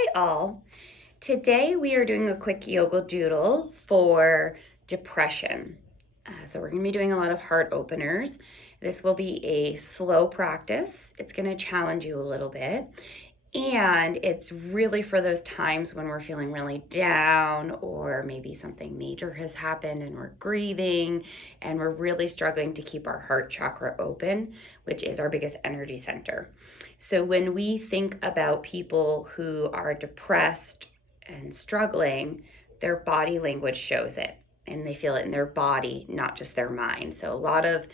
Hi all. Today we are doing a quick yoga doodle for depression. So we're going to be doing a lot of heart openers. This will be a slow practice. It's going to challenge you a little bit. And it's really for those times when we're feeling really down, or maybe something major has happened and we're grieving and we're really struggling to keep our heart chakra open, which is our biggest energy center. So when we think about people who are depressed and struggling, their body language shows it, and they feel it in their body, not just their mind. So a lot of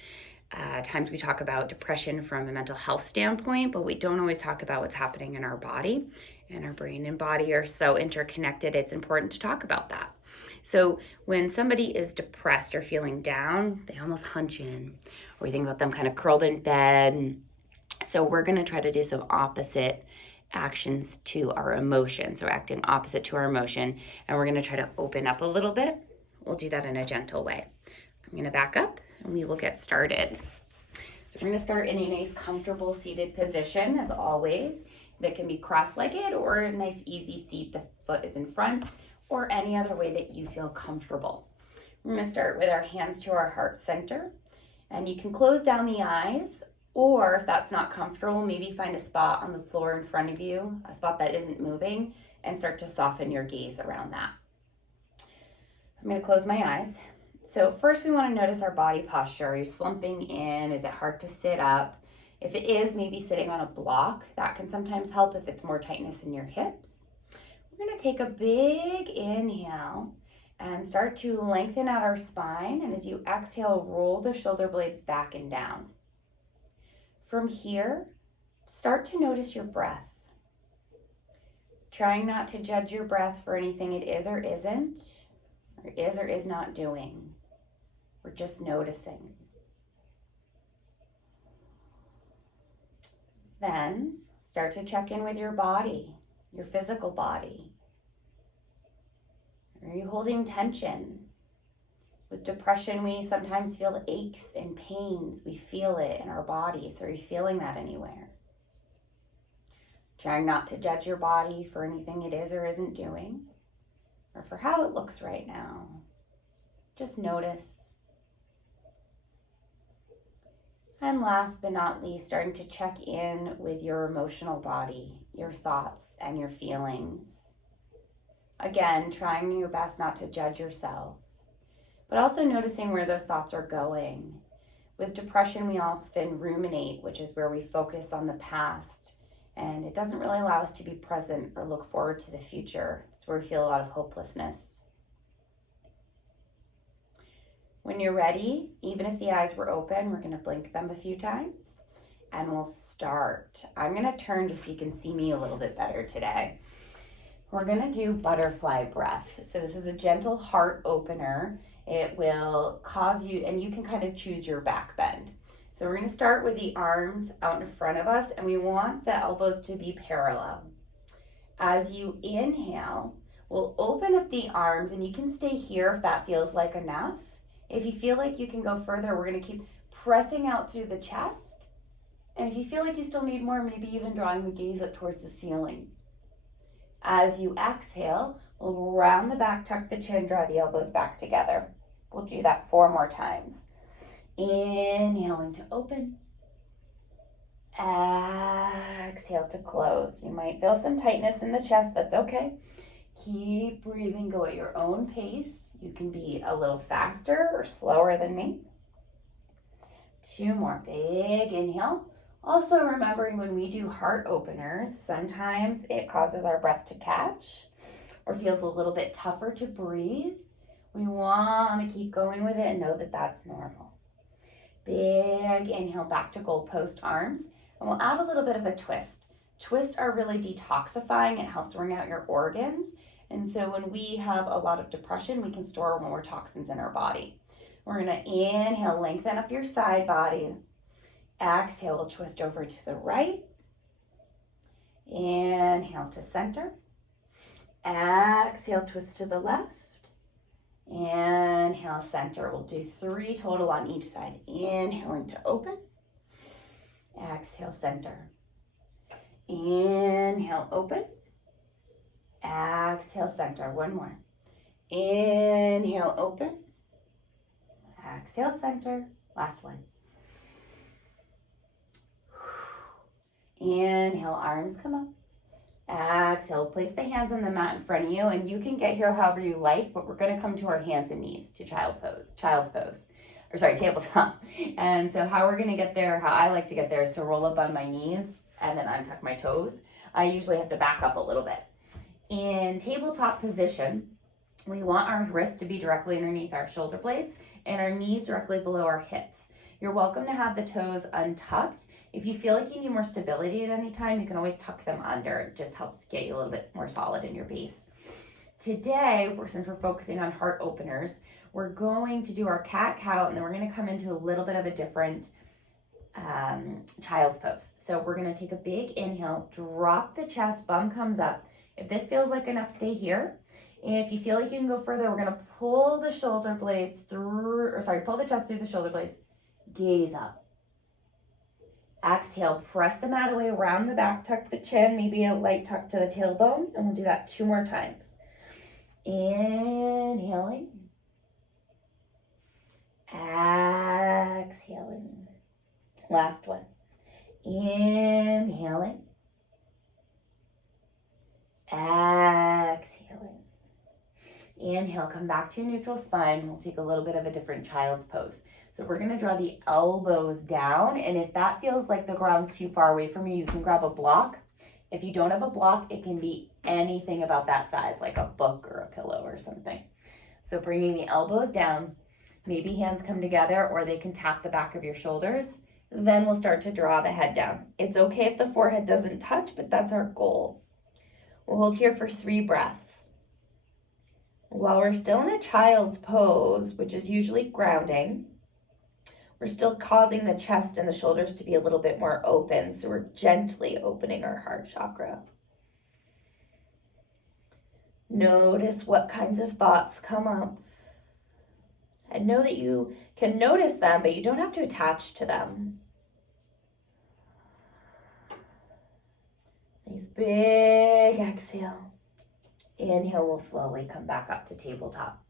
times we talk about depression from a mental health standpoint, but we don't always talk about what's happening in our body. And our brain and body are so interconnected, it's important to talk about that. So when somebody is depressed or feeling down, they almost hunch in, or you think about them kind of curled in bed. So we're going to try to do some opposite actions to our emotion. So acting opposite to our emotion, and we're going to try to open up a little bit. We'll do that in a gentle way. I'm going to back up and we will get started. So we're going to start in a nice comfortable seated position, as always. That can be cross-legged or a nice easy seat. The foot is in front, or any other way that you feel comfortable. We're going to start with our hands to our heart center, and you can close down the eyes, or if that's not comfortable, maybe find a spot on the floor in front of you, a spot that isn't moving, and start to soften your gaze around that. I'm going to close my eyes. So first we want to notice our body posture. Are you slumping in? Is it hard to sit up? If it is, maybe sitting on a block. That can sometimes help if it's more tightness in your hips. We're going to take a big inhale and start to lengthen out our spine. And as you exhale, roll the shoulder blades back and down. From here, start to notice your breath. Trying not to judge your breath for anything it is or isn't, or is not doing. We're just noticing. Then start to check in with your body, your physical body. Are you holding tension? With depression, we sometimes feel aches and pains. We feel it in our bodies. Are you feeling that anywhere? Trying not to judge your body for anything it is or isn't doing, or for how it looks right now. Just notice. And last but not least, starting to check in with your emotional body, your thoughts and your feelings. Again, trying your best not to judge yourself, but also noticing where those thoughts are going. With depression, we often ruminate, which is where we focus on the past, and it doesn't really allow us to be present or look forward to the future. It's where we feel a lot of hopelessness. When you're ready, even if the eyes were open, we're going to blink them a few times, and we'll start. I'm going to turn just so you can see me a little bit better today. We're going to do butterfly breath. So this is a gentle heart opener. It will cause you, and you can kind of choose your back bend. So we're going to start with the arms out in front of us, and we want the elbows to be parallel. As you inhale, we'll open up the arms, and you can stay here if that feels like enough. If you feel like you can go further, we're going to keep pressing out through the chest. And if you feel like you still need more, maybe even drawing the gaze up towards the ceiling. As you exhale, we'll round the back, tuck the chin, draw the elbows back together. We'll do that 4 more times. Inhaling to open. Exhale to close. You might feel some tightness in the chest. That's okay. Keep breathing. Go at your own pace. You can be a little faster or slower than me. 2 more. Big inhale. Also remembering when we do heart openers, sometimes it causes our breath to catch or feels a little bit tougher to breathe. We want to keep going with it and know that that's normal. Big inhale back to goalpost arms, and we'll add a little bit of a twist. Twists are really detoxifying. It helps wring out your organs. And so when we have a lot of depression, we can store more toxins in our body. We're going to inhale, lengthen up your side body. Exhale, we'll twist over to the right. Inhale to center. Exhale, twist to the left. Inhale, center. We'll do 3 total on each side. Inhaling to open. Exhale, center. Inhale, open. Exhale, center. One more. Inhale, open. Exhale, center. Last one. Inhale, arms come up. Exhale, place the hands on the mat in front of you, and you can get here however you like, but we're going to come to our hands and knees to child's pose. Or sorry, tabletop. And so how we're going to get there, how I like to get there, is to roll up on my knees and then untuck my toes. I usually have to back up a little bit. In tabletop position, we want our wrists to be directly underneath our shoulder blades and our knees directly below our hips. You're welcome to have the toes untucked. If you feel like you need more stability at any time, you can always tuck them under. It just helps get you a little bit more solid in your base. Today, since we're focusing on heart openers, we're going to do our cat-cow, and then we're going to come into a little bit of a different child's pose. So we're going to take a big inhale, drop the chest, bum comes up. If this feels like enough, stay here. If you feel like you can go further, we're going to pull the shoulder blades pull the chest through the shoulder blades. Gaze up. Exhale, press the mat away around the back, tuck the chin, maybe a light tuck to the tailbone, and we'll do that 2 more times. Inhaling. Exhaling. Last one. Inhaling. Exhaling. Inhale, come back to your neutral spine. We'll take a little bit of a different child's pose. So we're going to draw the elbows down, and if that feels like the ground's too far away from you, you can grab a block. If you don't have a block, it can be anything about that size, like a book or a pillow or something. So bringing the elbows down, maybe hands come together or they can tap the back of your shoulders. Then we'll start to draw the head down. It's okay if the forehead doesn't touch, but that's our goal. We'll hold here for 3 breaths. While we're still in a child's pose, which is usually grounding, we're still causing the chest and the shoulders to be a little bit more open, so we're gently opening our heart chakra. Notice what kinds of thoughts come up. And know that you can notice them, but you don't have to attach to them. Nice big exhale. Inhale, we'll slowly come back up to tabletop.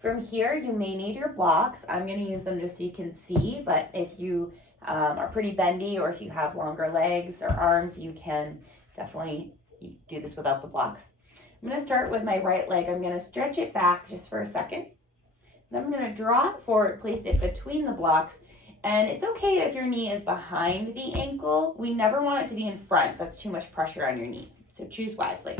From here, you may need your blocks. I'm going to use them just so you can see, but if you are pretty bendy or if you have longer legs or arms, you can definitely do this without the blocks. I'm going to start with my right leg. I'm going to stretch it back just for a second. Then I'm going to draw it forward, place it between the blocks, and it's okay if your knee is behind the ankle. We never want it to be in front. That's too much pressure on your knee, so choose wisely.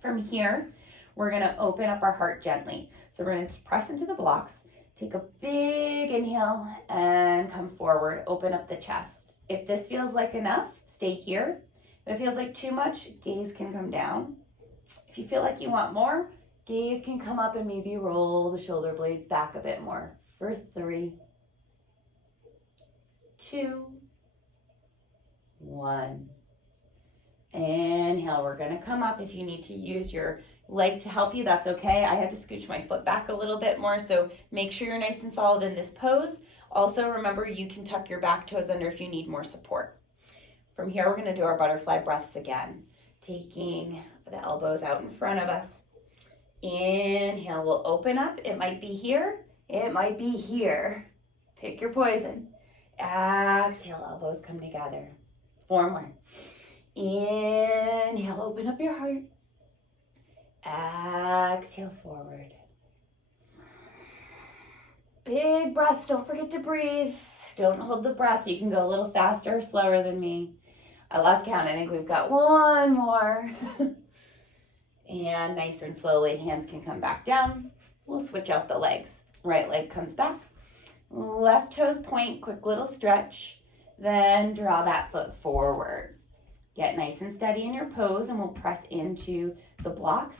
From here, we're going to open up our heart gently. So we're going to press into the blocks, take a big inhale, and come forward, open up the chest. If this feels like enough, stay here. If it feels like too much, gaze can come down. If you feel like you want more, gaze can come up and maybe roll the shoulder blades back a bit more. For 3, 2, 1. Inhale, we're going to come up. If you need to use your leg to help you, that's okay. I had to scooch my foot back a little bit more, so make sure you're nice and solid in this pose. Also, remember you can tuck your back toes under if you need more support. From here, we're going to do our butterfly breaths again, taking the elbows out in front of us. Inhale, we'll open up. It might be here. It might be here. Pick your poison. Exhale, elbows come together. 4 more. Inhale, open up your heart. Exhale, forward. Big breaths. Don't forget to breathe. Don't hold the breath. You can go a little faster or slower than me. I lost count. I think we've got 1 more. And nice and slowly, hands can come back down. We'll switch out the legs. Right leg comes back. Left toes point, quick little stretch. Then draw that foot forward. Get nice and steady in your pose, and we'll press into the blocks.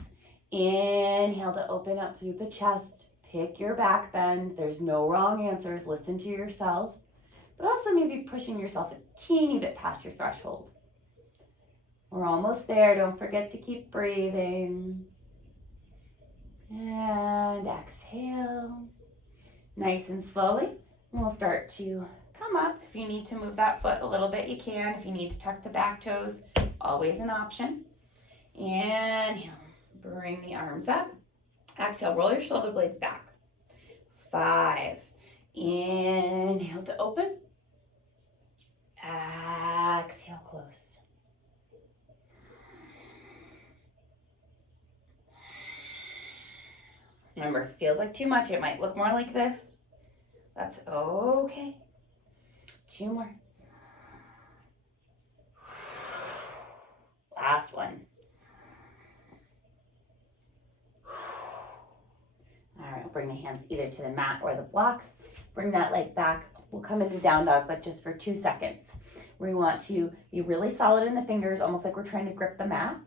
Inhale to open up through the chest. Pick your back bend. There's no wrong answers. Listen to yourself, but also maybe pushing yourself a teeny bit past your threshold. We're almost there. Don't forget to keep breathing. And exhale. Nice and slowly. And we'll start to come up. If you need to move that foot a little bit, you can. If you need to tuck the back toes, always an option. Inhale. Bring the arms up. Exhale, roll your shoulder blades back. 5. Inhale to open. Exhale, close. Remember, if it feels like too much, it might look more like this. That's okay. 2 more. Last one. All right, we'll bring the hands either to the mat or the blocks. Bring that leg back. We'll come into down dog, but just for 2 seconds. We want to be really solid in the fingers, almost like we're trying to grip the mat.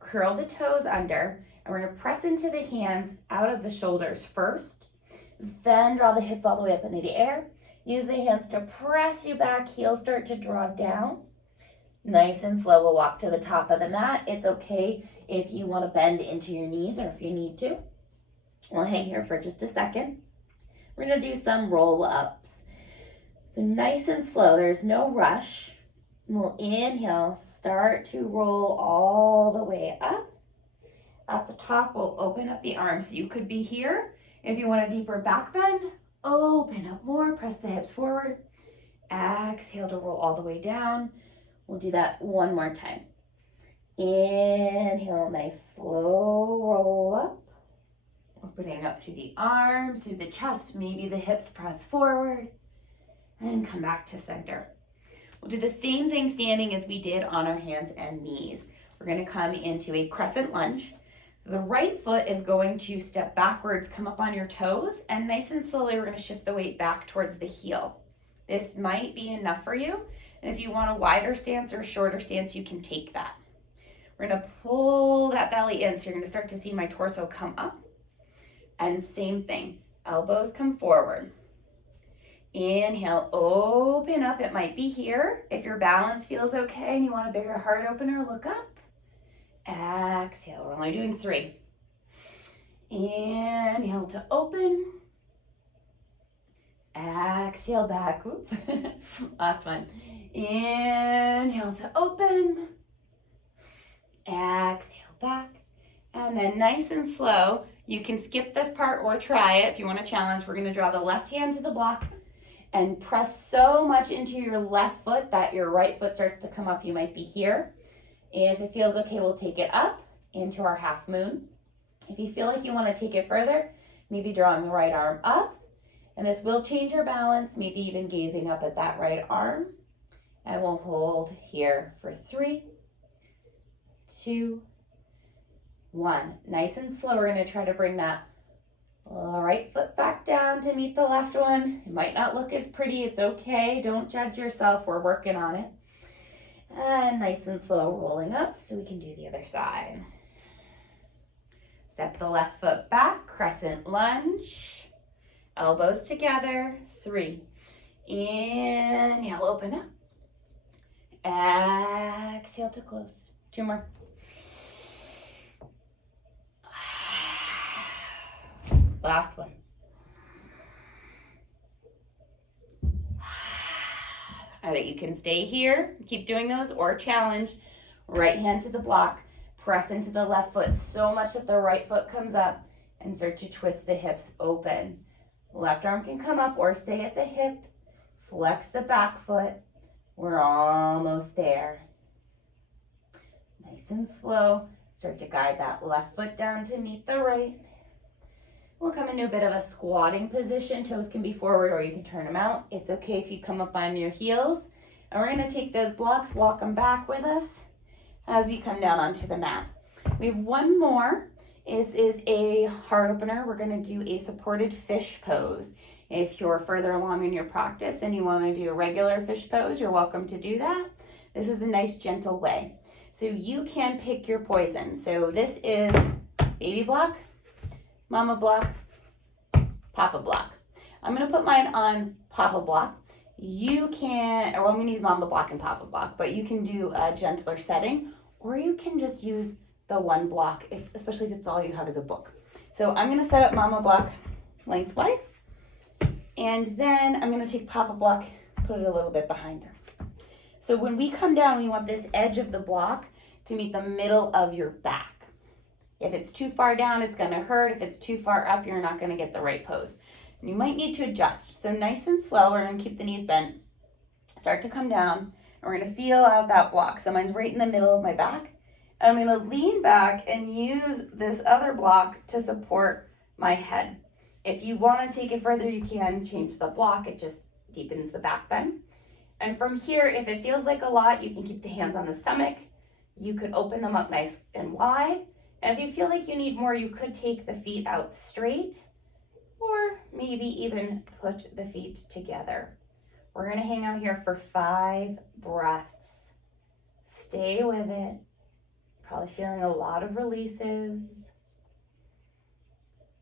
Curl the toes under, and we're gonna press into the hands out of the shoulders first. Then draw the hips all the way up into the air. Use the hands to press you back, heels start to draw down. Nice and slow, we'll walk to the top of the mat. It's okay if you wanna bend into your knees or if you need to. We'll hang here for just a second. We're gonna do some roll-ups. So nice and slow, there's no rush. We'll inhale, start to roll all the way up. At the top, we'll open up the arms. You could be here. If you want a deeper back bend, open up more, press the hips forward. Exhale to roll all the way down. We'll do that one more time. Inhale, nice slow roll up. Opening up through the arms, through the chest, maybe the hips press forward. And come back to center. We'll do the same thing standing as we did on our hands and knees. We're gonna come into a crescent lunge. The right foot is going to step backwards, come up on your toes, and nice and slowly we're gonna shift the weight back towards the heel. This might be enough for you, and if you want a wider stance or a shorter stance, you can take that. We're gonna pull that belly in, so you're gonna start to see my torso come up, and same thing, elbows come forward. Inhale, open up, it might be here. If your balance feels okay and you want a bigger heart opener, look up. Exhale, we're only doing 3. Inhale to open. Exhale back, whoop. Last one. Inhale to open. Exhale back. And then nice and slow, you can skip this part or try it if you want a challenge. We're gonna draw the left hand to the block and press so much into your left foot that your right foot starts to come up. You might be here. If it feels okay, we'll take it up into our half moon. If you feel like you want to take it further, maybe drawing the right arm up. And this will change your balance, maybe even gazing up at that right arm. And we'll hold here for 3, 2, 1. Nice and slow, we're going to try to bring that right foot back down to meet the left one. It might not look as pretty, it's okay. Don't judge yourself, we're working on it. And nice and slow rolling up so we can do the other side. Step the left foot back, crescent lunge. Elbows together, 3. Inhale, open up. Exhale to close. 2 more. Last one. All right, you can stay here, keep doing those, or challenge. Right hand to the block, press into the left foot so much that the right foot comes up and start to twist the hips open. Left arm can come up or stay at the hip. Flex the back foot. We're almost there. Nice and slow. Start to guide that left foot down to meet the right. We'll come into a bit of a squatting position. Toes can be forward or you can turn them out. It's okay if you come up on your heels. And we're going to take those blocks, walk them back with us as we come down onto the mat. We have one more. This is a heart opener. We're going to do a supported fish pose. If you're further along in your practice and you want to do a regular fish pose, you're welcome to do that. This is a nice gentle way. So you can pick your poison. So this is baby block, mama block, papa block. I'm going to put mine on papa block. You can, or I'm going to use mama block and papa block, but you can do a gentler setting, or you can just use the one block, especially if it's all you have is a book. So I'm going to set up mama block lengthwise, and then I'm going to take papa block, put it a little bit behind her. So when we come down, we want this edge of the block to meet the middle of your back. If it's too far down, it's gonna hurt. If it's too far up, you're not gonna get the right pose. And you might need to adjust. So nice and slow, we're gonna keep the knees bent. Start to come down, and we're gonna feel out that block. So mine's right in the middle of my back. And I'm gonna lean back and use this other block to support my head. If you wanna take it further, you can change the block. It just deepens the back bend. And from here, if it feels like a lot, you can keep the hands on the stomach. You could open them up nice and wide. And if you feel like you need more, you could take the feet out straight or maybe even put the feet together. We're gonna hang out here for 5 breaths. Stay with it. Probably feeling a lot of releases.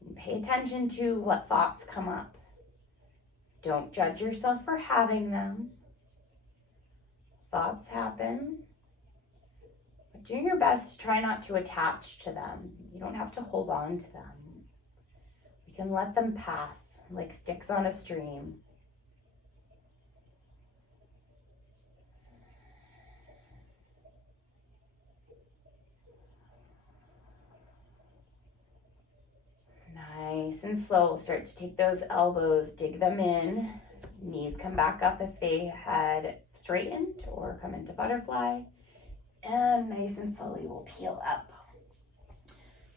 And pay attention to what thoughts come up. Don't judge yourself for having them. Thoughts happen. But do your best to try not to attach to them. You don't have to hold on to them. We can let them pass like sticks on a stream. Nice and slow. We'll start to take those elbows, dig them in. Knees come back up if they had straightened or come into butterfly. And nice and slowly we'll peel up.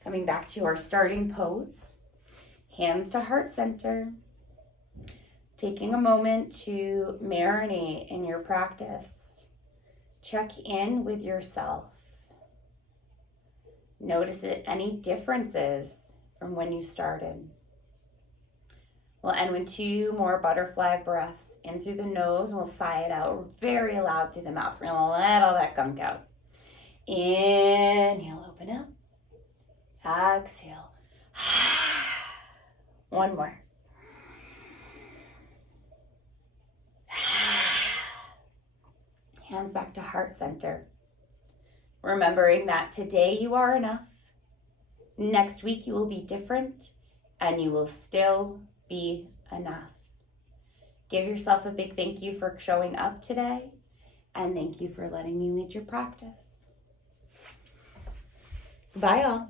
Coming back to our starting pose. Hands to heart center. Taking a moment to marinate in your practice. Check in with yourself. Notice any differences from when you started. We'll end with 2 more butterfly breaths in through the nose, and we'll sigh it out very loud through the mouth. We're gonna let all that gunk out. Inhale, open up. Exhale. One more. Hands back to heart center. Remembering that today you are enough. Next week you will be different, and you will still be enough. Give yourself a big thank you for showing up today, and thank you for letting me lead your practice. Bye all.